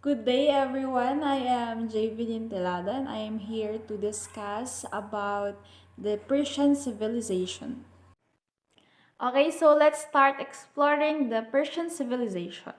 Good day everyone. I am Javelin Telada and I am here to discuss about the Persian civilization. Okay, so let's start exploring the Persian civilization.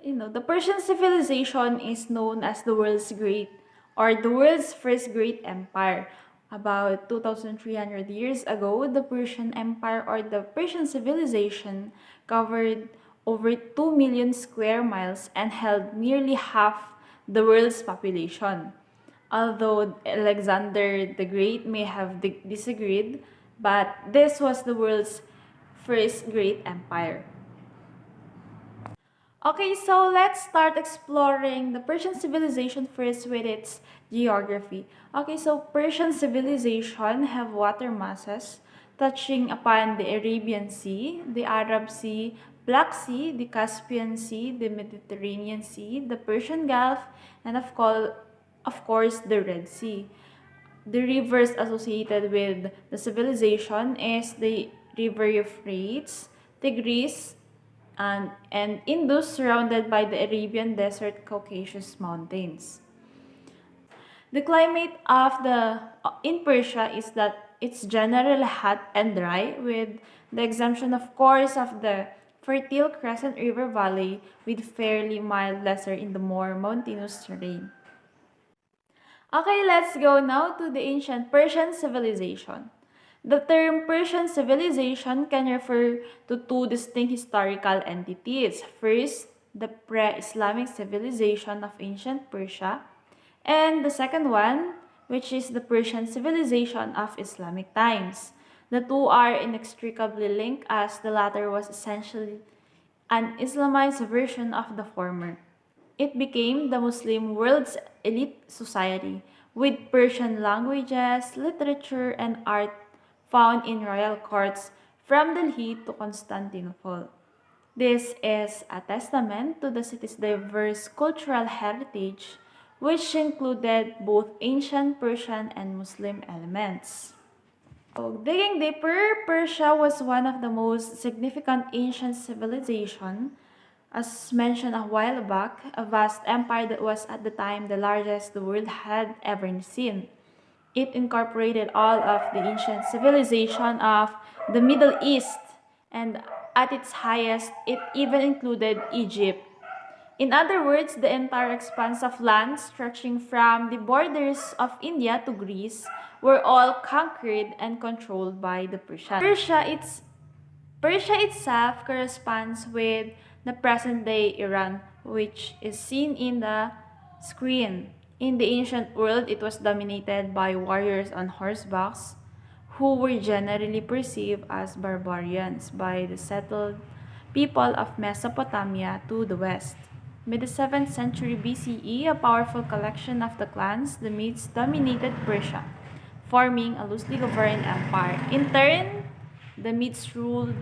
The Persian civilization is known as the world's great or the world's first great empire. About 2,300 years ago, the Persian Empire or the Persian civilization covered over 2 million square miles and held nearly half the world's population. Although Alexander the Great may have disagreed, but this was the world's first great empire. Okay, so let's start exploring the Persian civilization first with its geography. Okay, so Persian civilization have water masses touching upon the Arabian Sea, the Arab Sea, Black Sea, the Caspian Sea, the Mediterranean Sea, the Persian Gulf, and of course the Red Sea. The rivers associated with the civilization is the River Euphrates, Tigris, and Indus, surrounded by the Arabian Desert Caucasus Mountains. The climate of the in Persia is that it's generally hot and dry, with the exemption of course of the fertile Crescent River Valley with fairly mild lesser in the more mountainous terrain. Okay, let's go now to the ancient Persian civilization. The term Persian civilization can refer to two distinct historical entities. First, the pre-Islamic civilization of ancient Persia, and the second one, which is the Persian civilization of Islamic times. The two are inextricably linked as the latter was essentially an Islamized version of the former. It became the Muslim world's elite society, with Persian languages, literature, and art found in royal courts from Delhi to Constantinople. This is a testament to the city's diverse cultural heritage, which included both ancient Persian and Muslim elements. So, digging deeper, Persia was one of the most significant ancient civilizations. As mentioned a while back, a vast empire that was at the time the largest the world had ever seen. It incorporated all of the ancient civilization of the Middle East, and at its highest, it even included Egypt. In other words, the entire expanse of land stretching from the borders of India to Greece were all conquered and controlled by the Persians. Persia itself corresponds with the present-day Iran, which is seen in the screen. In the ancient world, it was dominated by warriors on horsebacks who were generally perceived as barbarians by the settled people of Mesopotamia to the west. By the 7th century BCE, a powerful collection of the clans, the Medes, dominated Persia, forming a loosely governed empire. In turn, the Medes ruled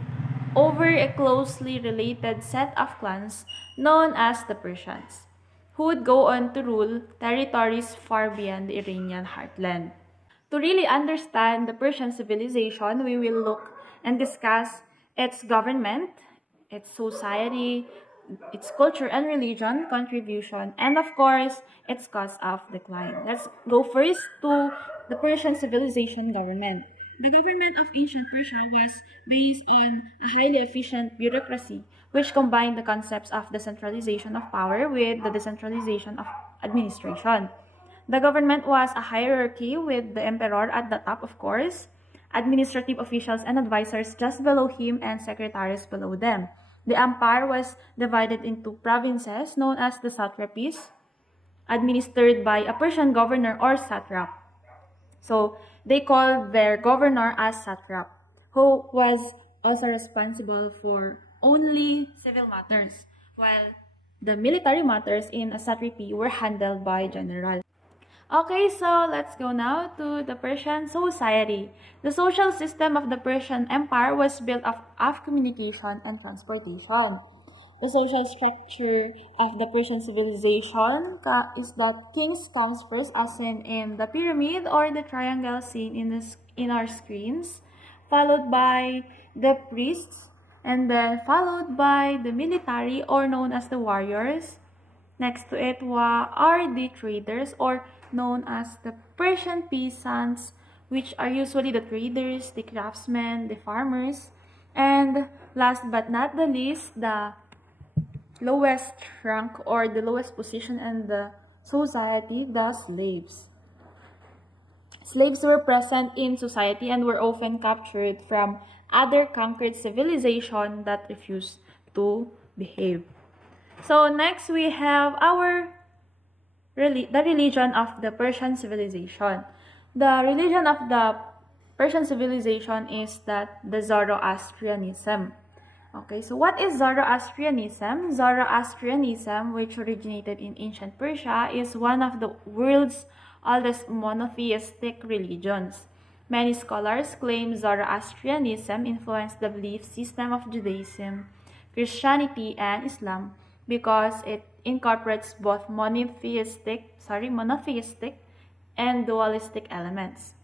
over a closely related set of clans known as the Persians, who would go on to rule territories far beyond the Iranian heartland. To really understand the Persian civilization, we will look and discuss its government, its society, its culture and religion, contribution, and of course, its cause of decline. Let's go first to the Persian civilization government. The government of ancient Persia was based on a highly efficient bureaucracy, which combined the concepts of decentralization of power with the decentralization of administration. The government was a hierarchy with the emperor at the top, of course, administrative officials and advisors just below him, and secretaries below them. The empire was divided into provinces known as the satrapies, administered by a Persian governor or satrap. So they called their governor as satrap, who was also responsible for only civil matters, while the military matters in a satrapy were handled by general. Okay, so let's go now to the Persian society. The social system of the Persian Empire was built of communication and transportation. The social structure of the Persian civilization is that kings comes first, as in the pyramid or the triangle seen in our screens, followed by the priests, and then followed by the military or known as the warriors, Next to it are the traders, or known as the Persian peasants, which are usually the traders, the craftsmen, the farmers, and last but not the least, the lowest rank or the lowest position in the society, the slaves. Slaves were present in society and were often captured from other conquered civilization that refused to behave. So next we have the religion of the Persian civilization. The religion of the Persian civilization is the Zoroastrianism. Okay, so what is Zoroastrianism? Zoroastrianism, which originated in ancient Persia, is one of the world's oldest monotheistic religions. Many scholars claim Zoroastrianism influenced the belief system of Judaism, Christianity, and Islam because it incorporates both monotheistic and dualistic elements.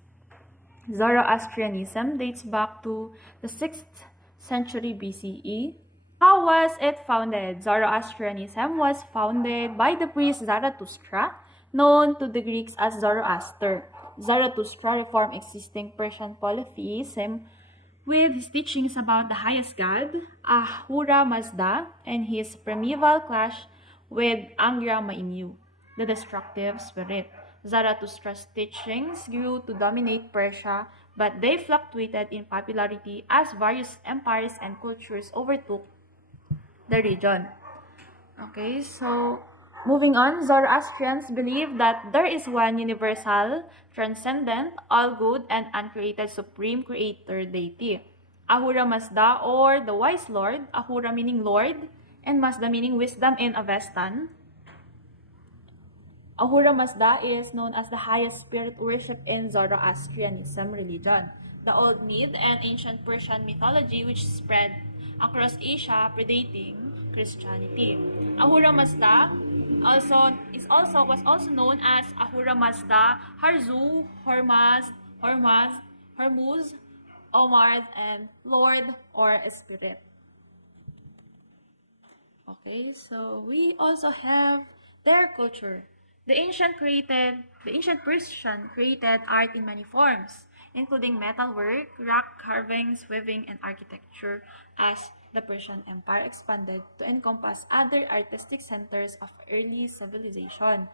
Zoroastrianism dates back to the 6th century BCE. How was it founded? Zoroastrianism was founded by the priest Zarathustra, known to the Greeks as Zoroaster. Zarathustra reformed existing Persian polytheism with his teachings about the highest god, Ahura Mazda, and his primeval clash with Angra Mainyu, the destructive spirit. Zarathustra's teachings grew to dominate Persia, but they fluctuated in popularity as various empires and cultures overtook the region. Okay, so moving on, Zoroastrians believe that there is one universal, transcendent, all-good, and uncreated supreme creator deity, Ahura Mazda, or the wise lord, Ahura meaning lord, and Mazda meaning wisdom in Avestan. Ahura Mazda is known as the highest spirit worship in Zoroastrianism religion, the Old Mede and ancient Persian mythology which spread across Asia predating Christianity. Ahura Mazda was also known as Ahura Mazda, Harzu, Hormuz, Omar, and Lord or Spirit. Okay, so we also have their culture. The ancient Persian created art in many forms, including metalwork, rock carvings, weaving, and architecture, as the Persian Empire expanded to encompass other artistic centers of early civilization.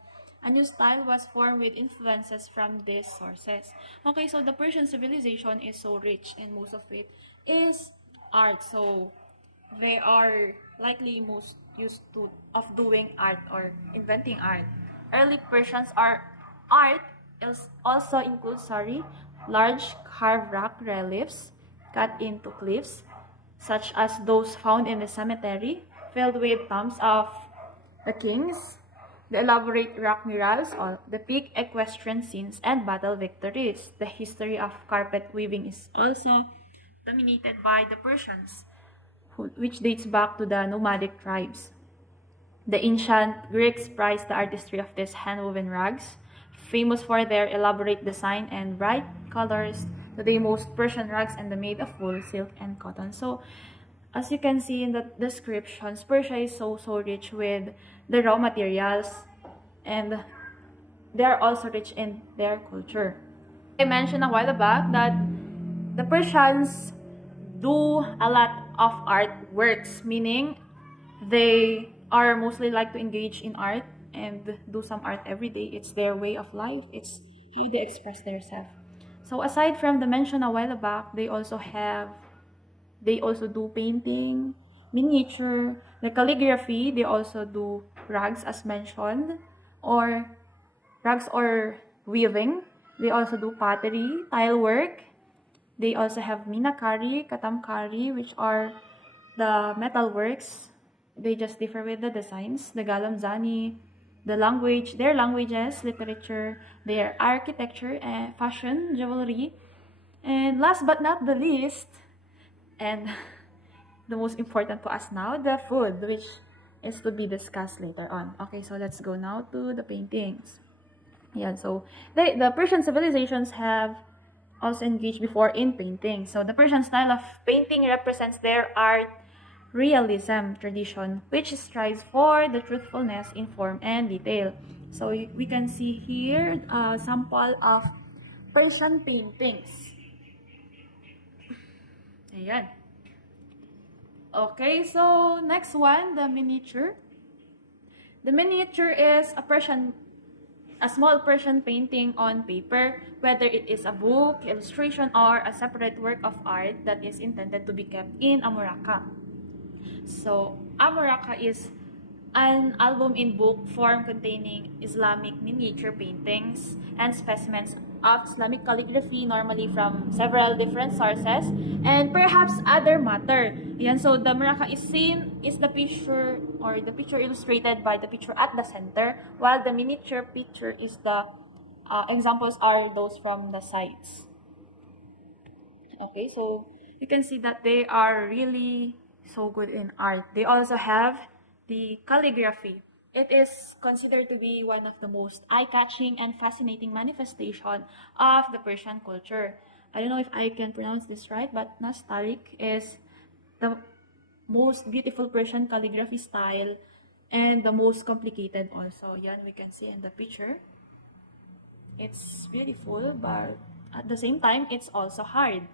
A new style was formed with influences from these sources. Okay, so the Persian civilization is so rich, and most of it is art. So they are likely most used to of doing art or inventing art. Early Persians art also includes large carved rock reliefs cut into cliffs, such as those found in the cemetery, filled with tombs of the kings, the elaborate rock murals, or the peak equestrian scenes and battle victories. The history of carpet weaving is also dominated by the Persians, which dates back to the nomadic tribes. The ancient Greeks prized the artistry of these hand-woven rugs, famous for their elaborate design and bright colors. Today, most Persian rugs are made of wool, silk, and cotton. So, as you can see in the descriptions, Persia is so rich with the raw materials, and they are also rich in their culture. I mentioned a while back that the Persians do a lot of artworks, meaning they are mostly like to engage in art and do some art every day. It's their way of life. It's how they express themselves. So aside from the mention a while back, they also do painting, miniature, the calligraphy. They also do rugs as mentioned, or rugs or weaving. They also do pottery, tile work. They also have minakari, katamkari, which are the metal works. They just differ with the designs. The galamzani, their languages, literature, their architecture, and fashion, jewelry. And last but not the least, and the most important to us now, the food, which is to be discussed later on. Okay, so let's go now to the paintings. Yeah, so the Persian civilizations have also engaged before in painting. So the Persian style of painting represents their art realism tradition, which strives for the truthfulness in form and detail. So we can see here a sample of Persian paintings. Ayan. Okay, so next one, the miniature. The miniature is a small Persian painting on paper, whether it is a book, illustration, or a separate work of art that is intended to be kept in a muraca. So, a muraca is an album in book form containing Islamic miniature paintings and specimens of Islamic calligraphy, normally from several different sources, and perhaps other matter. Yan, so the muraca is the picture, or the picture illustrated by the picture at the center, while the miniature picture is the examples are those from the sides. Okay, so you can see that they are really so good in art. They also have the calligraphy. It is considered to be one of the most eye-catching and fascinating manifestation of the Persian culture. I don't know if I can pronounce this right, but Nastaliq is the most beautiful Persian calligraphy style and the most complicated also. Yan, we can see in the picture. It's beautiful, but at the same time, it's also hard.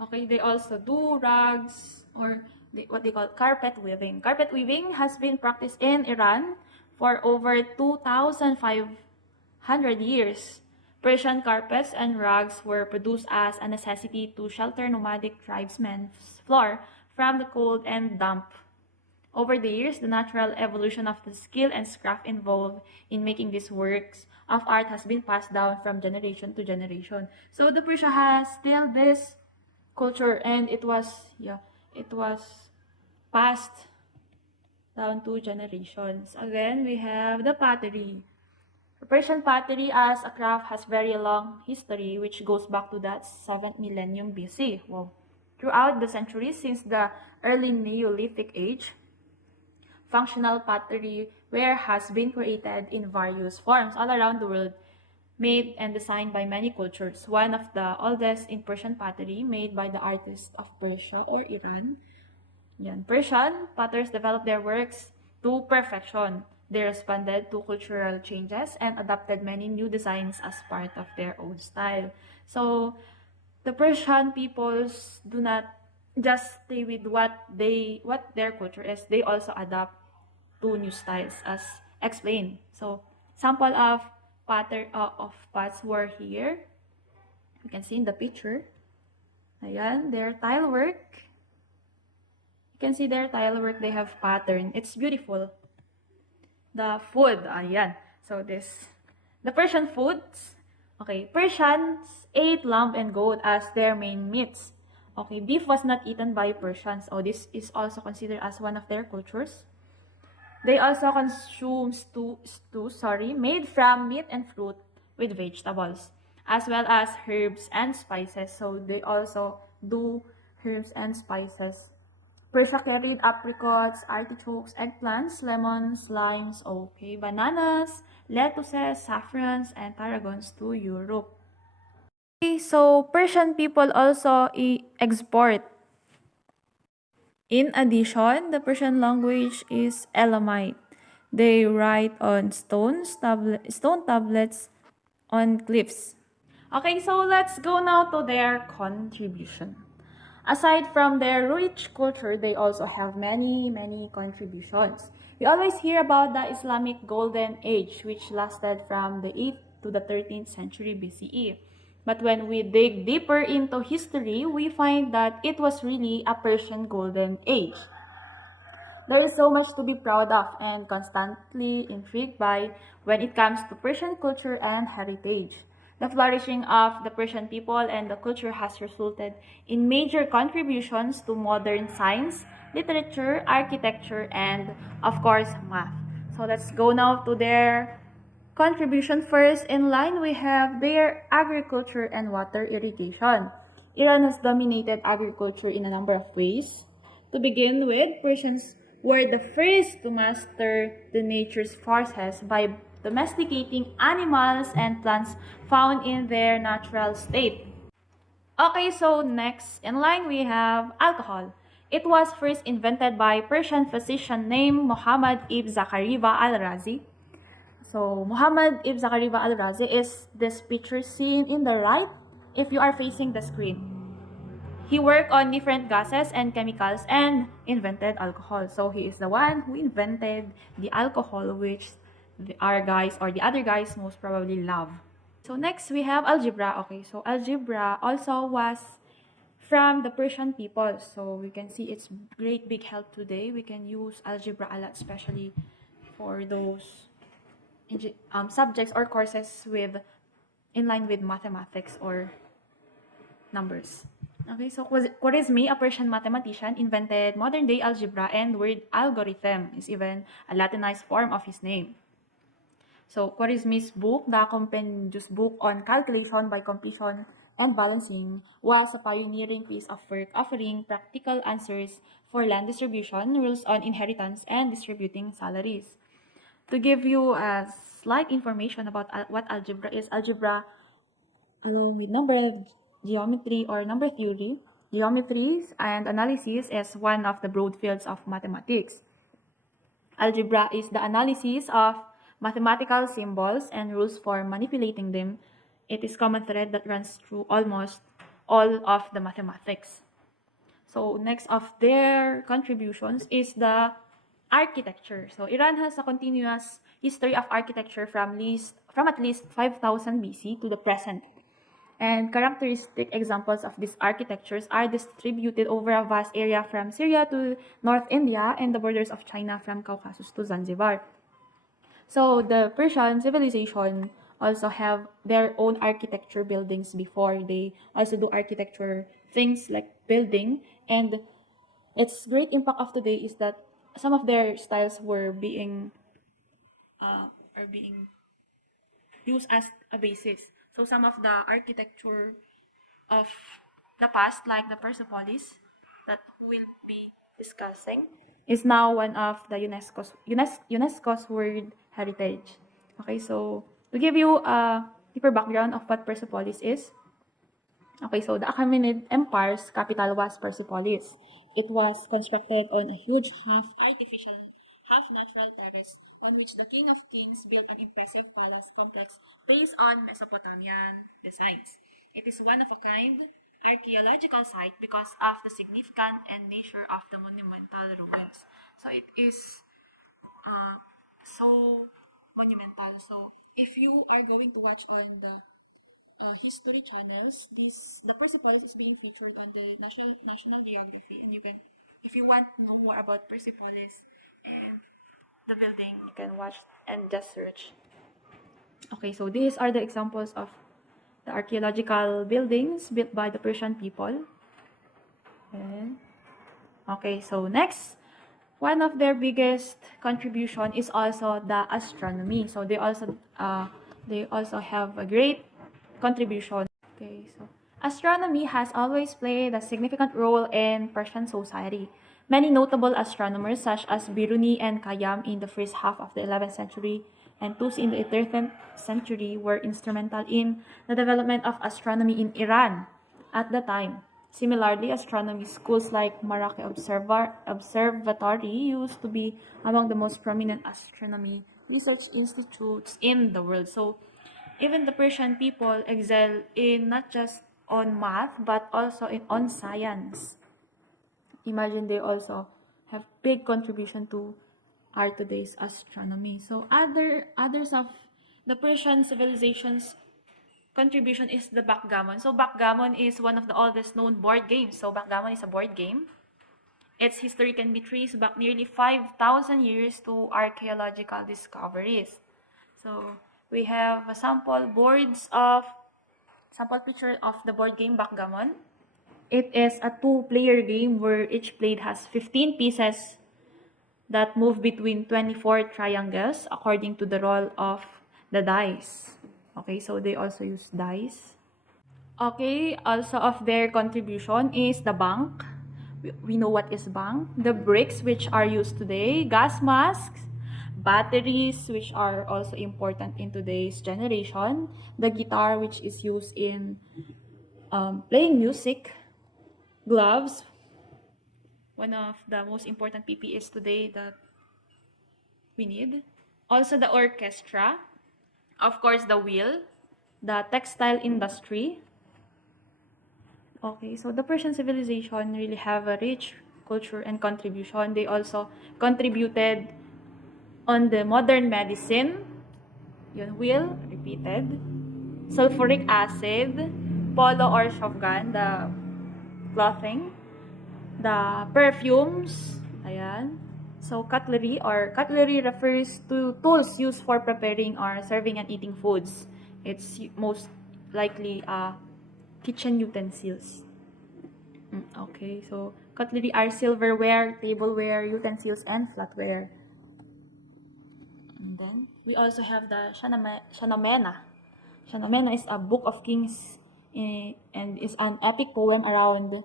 Okay, they also do rugs, or what they call carpet weaving. Carpet weaving has been practiced in Iran for over 2,500 years. Persian carpets and rugs were produced as a necessity to shelter nomadic tribesmen's floor from the cold and damp. Over the years, the natural evolution of the skill and craft involved in making these works of art has been passed down from generation to generation. So the Persia has still this culture, and it was passed down to generations. Again, we have the pottery. Persian pottery as a craft has very long history, which goes back to that 7th millennium BC. Wow. Throughout the centuries since the early Neolithic age, functional pottery ware has been created in various forms all around the world, made and designed by many cultures. One of the oldest in Persian pottery, made by the artists of Persia or Iran. Yan. Persian potters developed their works to perfection. They responded to cultural changes and adopted many new designs as part of their own style. So, the Persian peoples do not just stay with what their culture is. They also adapt to new styles, as explained. So, sample of pots were here. You can see in the picture. Ayan, their tile work. You can see their tile work. They have pattern. It's beautiful. The food, ayan. So the Persian foods. Okay, Persians ate lamb and goat as their main meats. Okay, beef was not eaten by Persians. Oh, this is also considered as one of their cultures. They also consume stew made from meat and fruit with vegetables, as well as herbs and spices. So they also do herbs and spices. Persia carried apricots, artichokes, eggplants, lemons, limes, okay, bananas, lettuces, saffrons, and tarragons to Europe. Okay, so Persian people also export. In addition, the Persian language is Elamite. They write on stone tablets on cliffs. Okay, so let's go now to their contribution. Aside from their rich culture, they also have many contributions. We always hear about the Islamic Golden Age, which lasted from the 8th to the 13th century BCE. But when we dig deeper into history, we find that it was really a Persian Golden Age. There is so much to be proud of and constantly intrigued by when it comes to Persian culture and heritage. The flourishing of the Persian people and the culture has resulted in major contributions to modern science, literature, architecture, and, of course, math. So let's go now to their contribution. First in line, we have their agriculture and water irrigation. Iran has dominated agriculture in a number of ways. To begin with, Persians were the first to master the nature's forces by domesticating animals and plants found in their natural state. Okay, so next in line we have alcohol. It was first invented by Persian physician named Muhammad ibn Zakariya al-Razi. So Muhammad ibn Zakariya al-Razi is this picture seen in the right if you are facing the screen. He worked on different gases and chemicals and invented alcohol. So he is the one who invented the alcohol which our guys or the other guys most probably love. So next we have algebra. Okay, so algebra also was from the Persian people. So we can see it's great big help today. We can use algebra a lot, especially for those subjects or courses with in line with mathematics or numbers. Okay, so Khwarizmi, a Persian mathematician, invented modern-day algebra, and word algorithm is even a Latinized form of his name. So Khwarizmi's book, the Compendious Book on Calculation by Completion and Balancing, was a pioneering piece of work offering practical answers for land distribution, rules on inheritance, and distributing salaries. To give you a slight information about what algebra is, algebra, along with number geometry or number theory, geometry and analysis is one of the broad fields of mathematics. Algebra is the analysis of mathematical symbols and rules for manipulating them. It is a common thread that runs through almost all of the mathematics. So next of their contributions is the architecture. So Iran has a continuous history of architecture from at least 5000 BC to the present. And characteristic examples of these architectures are distributed over a vast area from Syria to North India and the borders of China from Caucasus to Zanzibar. So the Persian civilization also have their own architecture buildings before. They also do architecture things like building, and its great impact of today is that some of their styles are being used as a basis. So some of the architecture of the past, like the Persepolis, that we'll be discussing, is now one of the UNESCO's World Heritage. Okay, so to give you a deeper background of what Persepolis is, okay, so the Achaemenid Empire's capital was Persepolis. It was constructed on a huge half-artificial, half-natural terrace on which the King of Kings built an impressive palace complex based on Mesopotamian designs. It is one of a kind archaeological site because of the significance and nature of the monumental ruins. So it is so monumental. So if you are going to watch on the history channels, the Persepolis is being featured on the National Geography, and you can, if you want to know more about Persepolis and the building, you can watch and just search. Okay, so these are the examples of the archaeological buildings built by the Persian people. Okay, so next, one of their biggest contribution is also the astronomy. So they also have a great contribution. Okay, so astronomy has always played a significant role in Persian society. Many notable astronomers such as Biruni and Khayyam in the first half of the 11th century and Tusi in the 13th century were instrumental in the development of astronomy in Iran at the time. Similarly, astronomy schools like Marrakech Observatory used to be among the most prominent astronomy research institutes in the world. So even the Persian people excel in not just on math but also on science. Imagine they also have big contribution to our today's astronomy. So others of the Persian civilization's contribution is the backgammon. So backgammon is one of the oldest known board games. So backgammon is a board game. Its history can be traced back nearly 5,000 years to archaeological discoveries. So we have a sample picture of the board game backgammon. It is a two-player game where each blade has 15 pieces that move between 24 triangles according to the roll of the dice. Okay, so they also use dice. Okay, also of their contribution is the bank. We know what is bank. The bricks, which are used today, gas masks, batteries, which are also important in today's generation, the guitar, which is used in playing music, gloves, one of the most important PPEs today that we need. Also the orchestra, of course the wheel, the textile industry. Okay, so the Persian civilization really have a rich culture and contribution. They also contributed on the modern medicine, yun, wheel, repeated, sulfuric acid, polo or shofgan, the clothing, the perfumes, ayan. So cutlery refers to tools used for preparing or serving and eating foods. It's most likely kitchen utensils. Okay, so cutlery are silverware, tableware, utensils, and flatware. And then we also have the Shahnamena. Shahnamena is a book of kings and is an epic poem around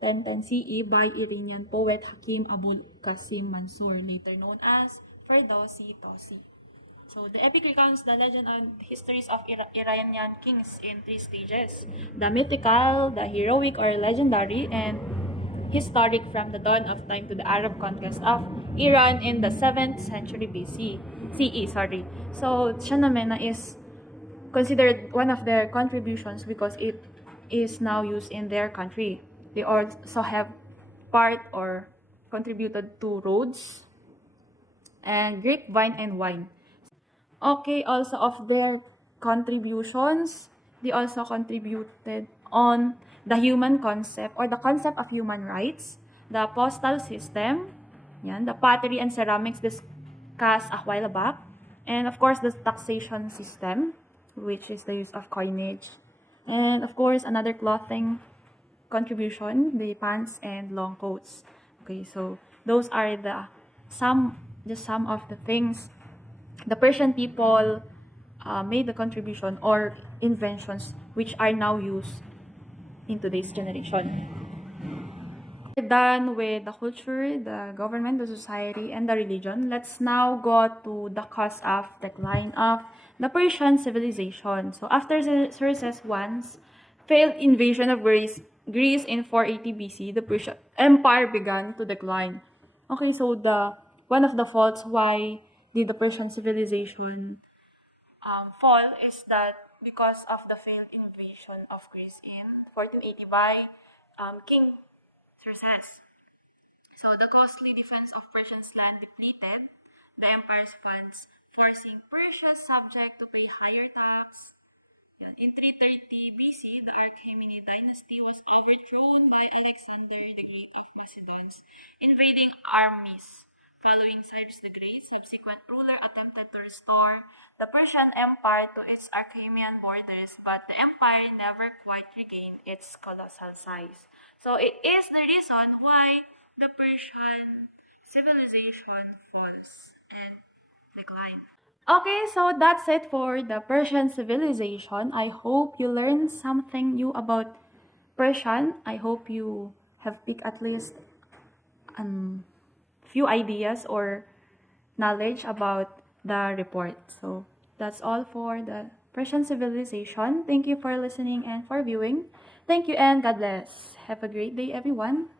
1010 CE by Iranian poet Hakim Abul Qasim Mansur, later known as Ferdowsi Tosi. So the epic recounts the legend and histories of Iranian kings in 3 stages: the mythical, the heroic or legendary, and historic from the dawn of time to the Arab conquest of Iran in the 7th century BC. CE, sorry. So Shahnamena is considered one of their contributions because it is now used in their country. They also have part or contributed to roads and grapevine and wine. Okay, also of their contributions, they also contributed on the human concept or the concept of human rights, the postal system, yan, the pottery and ceramics discussed a while back, and of course the taxation system, which is the use of coinage, and of course another clothing contribution, the pants and long coats. Okay, so those are just some of the things the Persian people made the contribution or inventions which are now used in today's generation. We're done with the culture, the government, the society, and the religion. Let's now go to the cause of decline of the Persian civilization. So after Xerxes I's failed invasion of Greece in 480 BC, the Persian Empire began to decline. Okay, so one of the faults why did the Persian civilization fall is that because of the failed invasion of Greece in 1480 by King Xerxes. So the costly defense of Persia's land depleted the empire's funds, forcing Persia's subject to pay higher tax. In 330 BC, the Achaemenid dynasty was overthrown by Alexander the Great of Macedon's invading armies. Following Cyrus the Great, subsequent ruler attempted to restore the Persian Empire to its Achaemenid borders, but the empire never quite regained its colossal size. So it is the reason why the Persian civilization falls and decline. Okay, so that's it for the Persian civilization. I hope you learned something new about Persian. I hope you have picked at least few ideas or knowledge about the report. So that's all for the Persian civilization. Thank you for listening and for viewing. Thank you and God bless. Have a great day, everyone.